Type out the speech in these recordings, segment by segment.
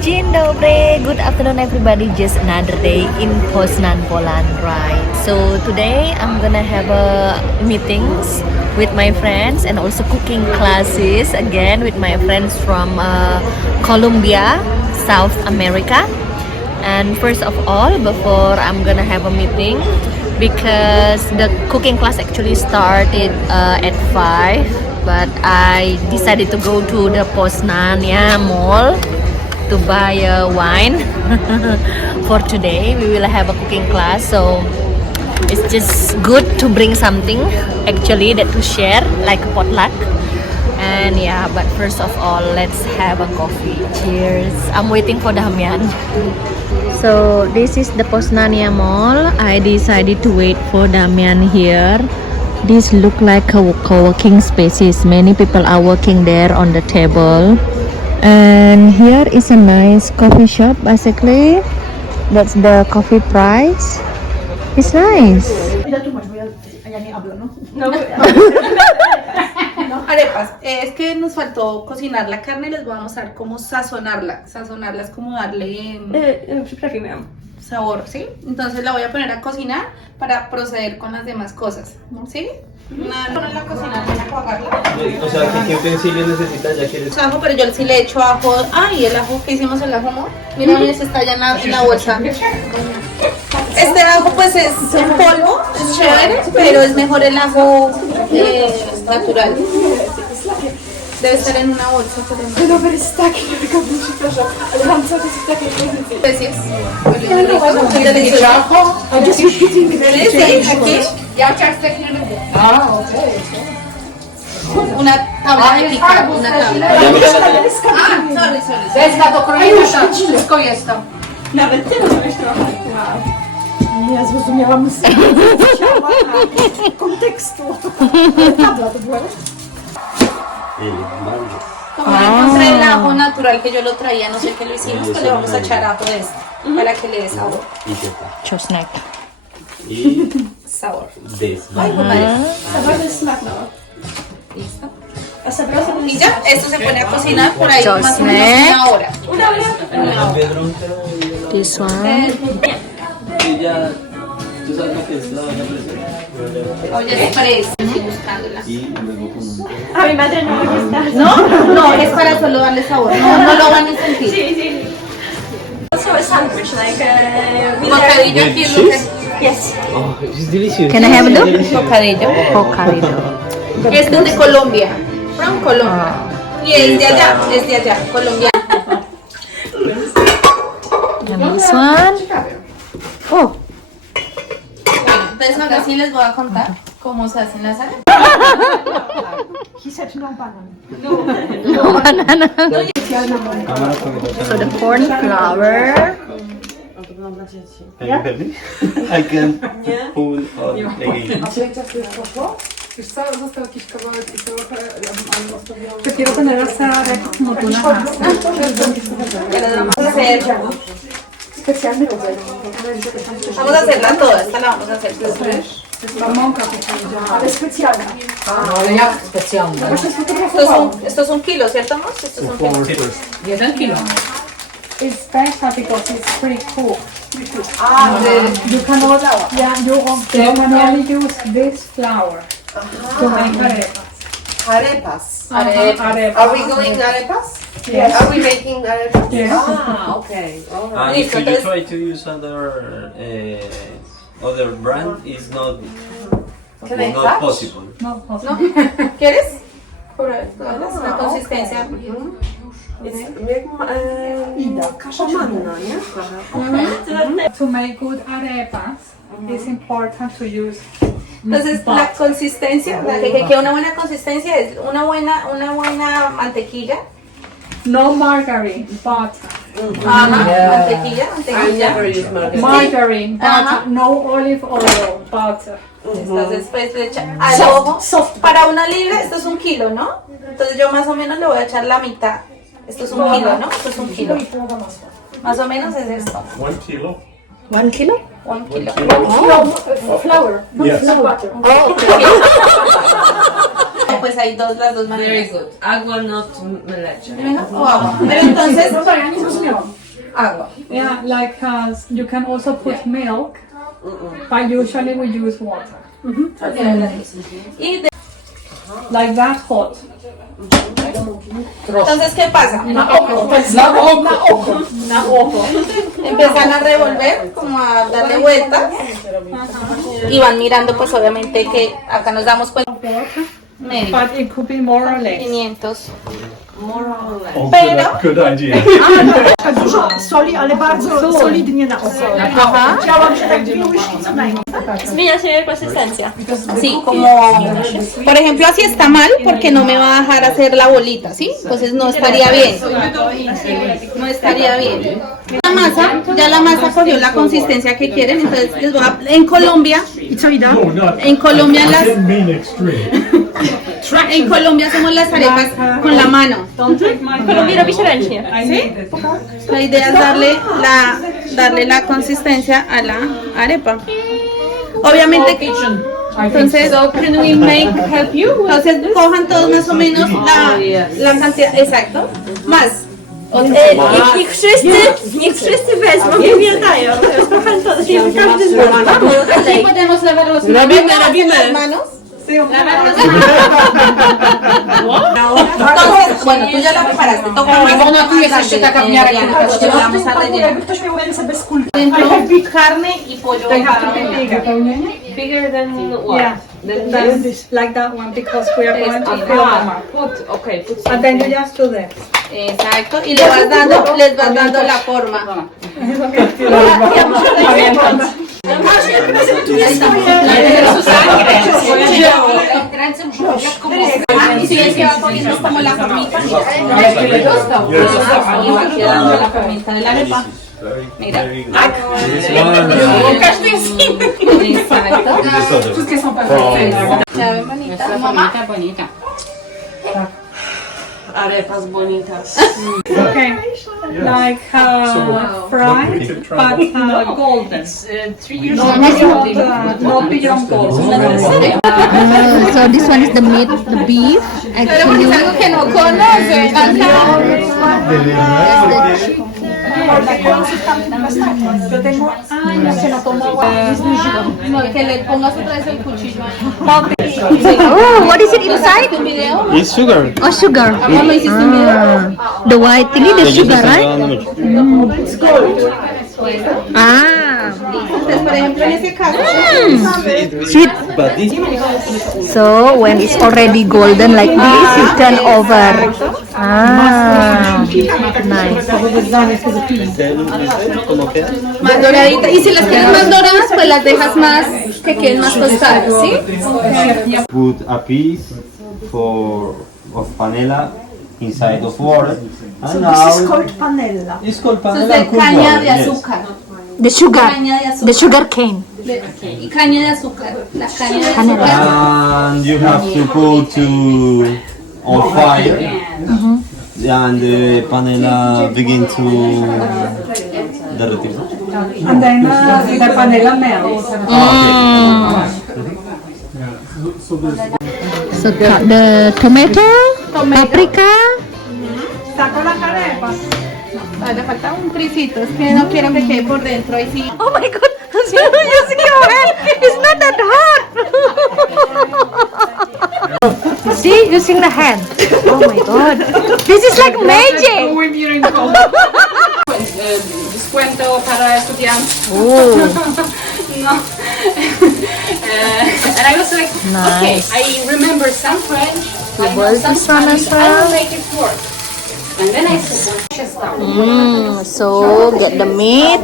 Dzień dobry, good afternoon everybody. Just another day in Poznan, Poland, right? So today I'm gonna have a meetings with my friends and also cooking classes again with my friends from Colombia, South America. And first of all, before I'm gonna have a meeting, because the cooking class actually started at 5, but I decided to go to the Poznania mall to buy wine for today. We will have a cooking class, so it's just good to bring something actually that to share, like a potluck. And yeah, but first of all, let's have a coffee. Cheers. I'm waiting for Damian. So this is the Poznania mall. I decided to wait for Damian here. This look like a co-working spaces. Many people are working there on the table. And here is a nice coffee shop. Basically, that's the coffee price. It's nice. No, arepas. Es que nos faltó cocinar la carne y les voy a mostrar cómo sazonarla. Sazonarla es como darle sabor, ¿sí? Entonces la voy a poner a cocinar para proceder con las demás cosas, ¿sí? Ponerla a cocinar, voy a apagarla. O sea, ¿qué utensilios necesitas? Ya quieres. Ajo, pero yo sí le echo ajo. Ay, el ajo que hicimos, el ajo, amor. Mira, mira, se está ya en la bolsa. Este ajo pues es en polvo, es chévere, pero es mejor el ajo natural. Debe estar en una bolsa, pero no. Especies. Sí, aquí. Una tabla de picar, una tabla. Sorry. Wszystko jest to. Nawet ty rozumiesz trochę. Ja zrozumiałam z kontekstu. Tabla to była. Como no encontré el ajo natural que yo lo traía, no sé qué lo hicimos, pues le vamos a echar ajo de este para que le dé sabor. Y sepa. Czosnek. Y Sabor. desma. Ay, madre. Naprawdę smakna. Listo. A sabrosy Y ya, esto se pone a cocinar por ahí más o menos una hora. This one. Y ya, tú sabes lo que es la olla presión. Olla express, estoy buscándola. Y luego con un... A mi madre no le gusta. ¿No? No, es para solo darle sabor, no lo van a sentir. Sí, sí. Also a sandwich, like Bocadillo aquí es lo que... yes. Oh, it's delicious. Can I have It's it? delicious. Bocadillo. Hokkaido. Esto es de Colombia, from Colombia. Y es de allá, colombiano. And this one. Oh, Entonces ahora sí les voy a contar cómo se hacen las arepas. He said no banana. no banana. So the corn flour. Can you help me? I can pull on again. Prefiero poner esa como tú la haces. Vamos a hacer, Specjalny rodzaj. vamos a hacerla toda, esta la vamos a hacer toda. Ale specjalna. Ale jak specjalne? Właśnie sfotografowałam. Esto es un kilo, ¿cierto, amor? Esto es un kilo. 1 kilo. It's better because it's pretty cool. De- You cannot, you can only use this flour to make arepas. Arepas. Are we doing arepas? Yes. Are we making arepas? Yes. Ah, okay. All right. And if you try to use other brand, it's not Can I not touch? possible. No, ¿No? ¿Quieres? La consistencia. Kasza manna, nie? to make good arepas, it's important to use Entonces la consistencia, que una buena consistencia es una buena mantequilla. no margarine, butter. Ajá, Yeah. I never use margarine. Margarine, Ajá. butter, no olive oil, butter. Entonces pues le echa al ojo. Para una libra, esto es un kilo, ¿no? Entonces yo más o menos le voy a echar la mitad. Esto es un kilo, ¿no? Esto es un kilo. Más o menos es esto. 1 kilo. 1 kilo? 1 kilo. Flour, not butter. Pues hay las dos Very maneras. good. Agua not mlecze. Bueno, o agua. Pero entonces, No, ja nie zrozumiałam. agua. Yeah, like you can also put milk, but usually we use water. Y Like that hot. entonces, ¿qué pasa? Na oko. Empiezan a revolver, como a darle vueltas. Y van mirando, pues obviamente que acá nos damos cuenta. Medio. But it could be more or less. 500. Oh, Pero- good idea. Dużo soli, ale bardzo solidnie na oko. Ajá. Chciałam, że tak 2 łyżki co najmniej. Zmienia się konsystencja. Sí, como, por ejemplo, así está mal porque no me va a dejar hacer la bolita, ¿sí? Entonces no estaría bien. No estaría bien. Ya la masa cogió la consistencia que quieren, entonces les voy a, en Colombia, I co Ida? en Colombia mean extreme. en Colombia hacemos las arepas con la mano. Kolumbie robi się ręcznie. La idea es darle la consistencia a la arepa. Obviamente que entonces, can we help you? Entonces cojan todos más o menos la cantidad, exacto, más. Niech wszyscy wezmą i uwielbiają. To jest kochane to, że każdy z was. Así podemos lavar las manos. Entonces, bueno, tú ya la preparaste. Toca más. Ona tu jest jeszcze taka w miarę krótka. Vamos a rellenar. Jakby ktoś miał ręce bez kulki. Dentro carne y pollo para Bigger than what? Yeah, like that one because we are going to fill them up. Put And then you just do this. Exacto, y les vas dando la forma. Y si es que va poniendo como la formita, y va quedando la formita de la arepa. Mira. Exacto. Ya ven, bonita. Mamá. arepas bonitas. Okay, like fried, but golden. 3 years Not beyond golden. So this one is the meat, the beef. Actually, Es algo que no conocen. Yo tengo años que no tomo agua. No, que le pongas otra vez el cuchillo ahí. oh, what is it inside? ¿Un video? It's sugar. Oh, sugar. ¿Cómo lo hiciste un video? The white thingy, the sugar, right? Ah, Entonces, por ejemplo, en ese caso, sweet. But this So when it's already golden like this, you turn over. Ah, nice. ¿Cómo queda? más doradita. Y si las quieres más doradas, pues las dejas más, que queden más tostadas, ¿sí? Put a piece of panela inside of water. And now This is called panella. it's called panela. Entonces, and cooked caña water, de yes. azúcar. The sugar, Caña de the azúcar. sugar cane. Y caña de azúcar. La caña de azúcar. And you have to put on fire. And the panela begin to derretir. And then the panela melts. So the tomato, paprika. Saco las arepas. Ah, le falta un tricito, es que no quiero que quede por dentro. Ahí sí. Oh my god, using your hand, it's not that hard. See, using the hand. Oh my god, this is like magic. Muy bien con. Descuento para estudiantes. Oh, No. And I was like, okay, nice. I remember some French. I know boiled some this one as Spanish. I well. will make it work. And then I said, just now. So get the meat.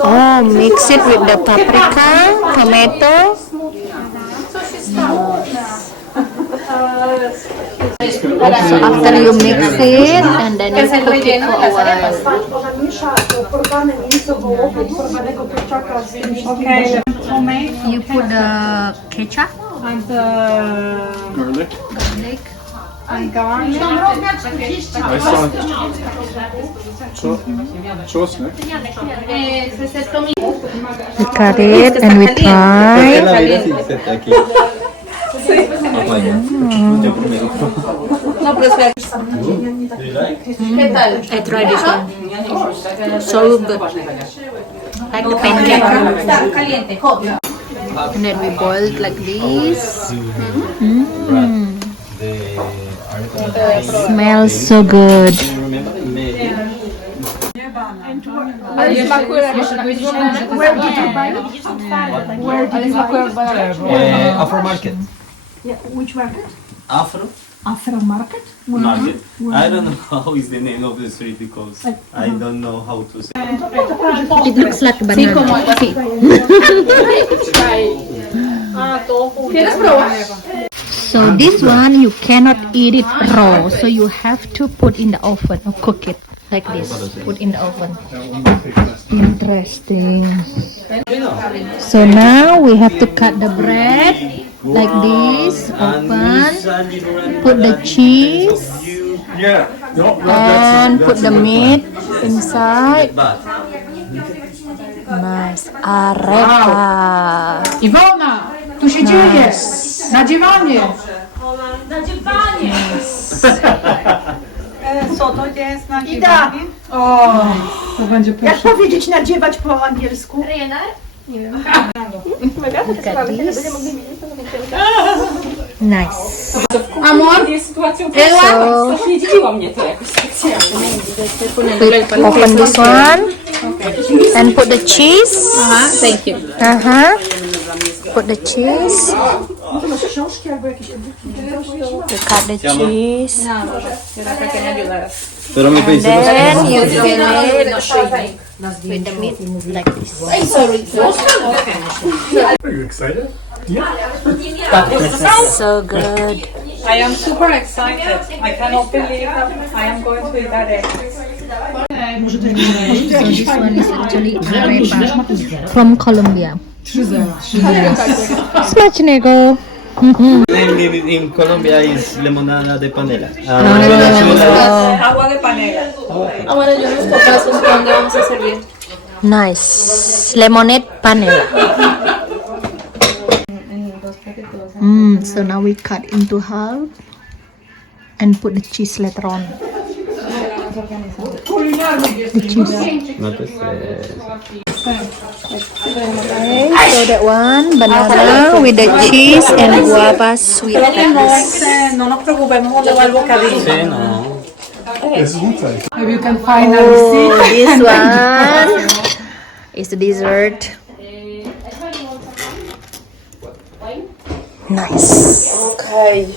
Oh, mix it with the paprika, tomato. So after you mix it and then you Es el cook it relleno for de a las arepas. while. Ona miesza porwane mięso wołowe i porwanego kurczaka z czymś Okay, tomato You put the ketchup. and Garlic. and garlic. Czosnek. Es el tomillo. We cut it and we try. Aquí. Yo primero. No, pero espera. ¿Qué tal? I try this one. So good. Like the pancake. Está caliente, hot. And then we boiled like this. Smells so good. Afro Market. Yeah, which market? Afro Afro market? Market. I don't know how is the name of the street because I don't know how to say. It looks like banana. See. So this one you cannot eat it raw, so you have to put in the oven or cook it like this. Put in the oven. Interesting. So now we have to cut the bread like this. Open. Put the cheese and put the meat inside. Nice. Arepa. Iwona, tu się dzieje. Na dywanie. Co to jest na Ida, O, to będzie jak pyszne. powiedzieć nadziewać po angielsku? Nice. Amor? Jest sytuacją strasznie dziwiło mnie to jakoś specjalnie. We open this one and put the cheese. Thank you. Put the cheese. We cut the cheese. Pero me pediste los Then you fill it with the meat like this. Are you excited? So good. I am super excited. I cannot believe I am going to eat that egg. So this one is actually arepa from Colombia. Smacznego. in Colombia is limonada de panela. Agua de panela. Nice. Lemonade panela. So now we cut into half and put the cheese later on. The cheese. Okay, so that one banana with the cheese and guava sweet like this. No nos preocupemos de el bocadillo. Sí, no. This is one side. Maybe you can finally see. This one is the dessert. Nice. Okay.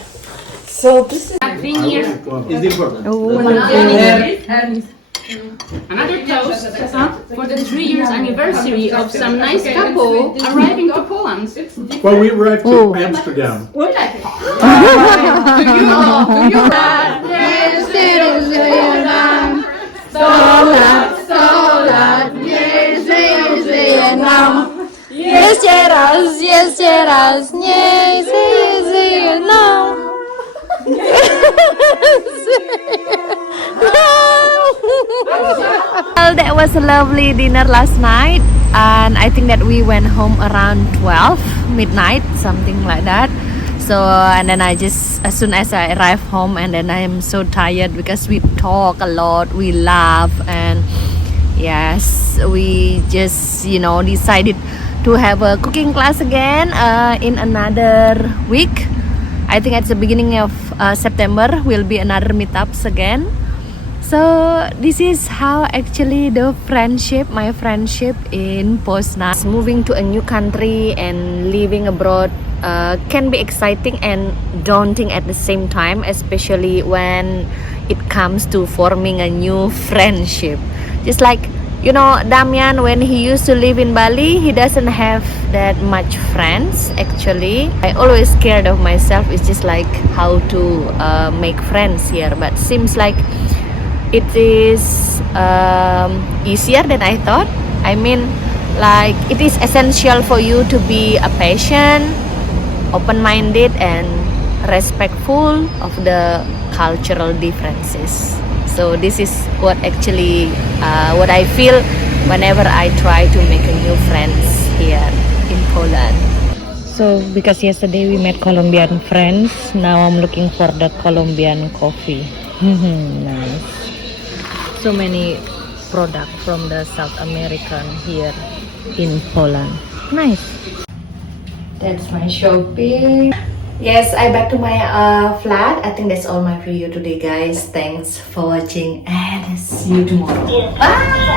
So this is 3 years. It's important. Another toast for the 3 years anniversary of some nice couple arriving to Poland. Well, we arrived to Amsterdam. Well, that was a lovely dinner last night, and I think that we went home around 12 midnight, something like that. So and then I just, as soon as I arrived home, and then I am so tired because we talk a lot, we laugh, and yes, we just decided to have a cooking class again in another week. I think at the beginning of September will be another meetups again. So this is how actually my friendship in Poznan. Moving to a new country and living abroad can be exciting and daunting at the same time, especially when it comes to forming a new friendship. Just like Damian, when he used to live in Bali, he doesn't have that much friends actually. I always scared of myself. It's just like how to make friends here, but seems like it is easier than I thought. I mean, like, it is essential for you to be a patient, open-minded, and respectful of the cultural differences. So this is what actually what I feel whenever I try to make a new friends here in Poland. So because yesterday we met Colombian friends, now I'm looking for the Colombian coffee. Nice. So many product from the South American here in Poland. Nice. That's my shopping. Yes, I back to my flat. I think that's all my video today, guys. Thanks for watching and see you tomorrow. Bye.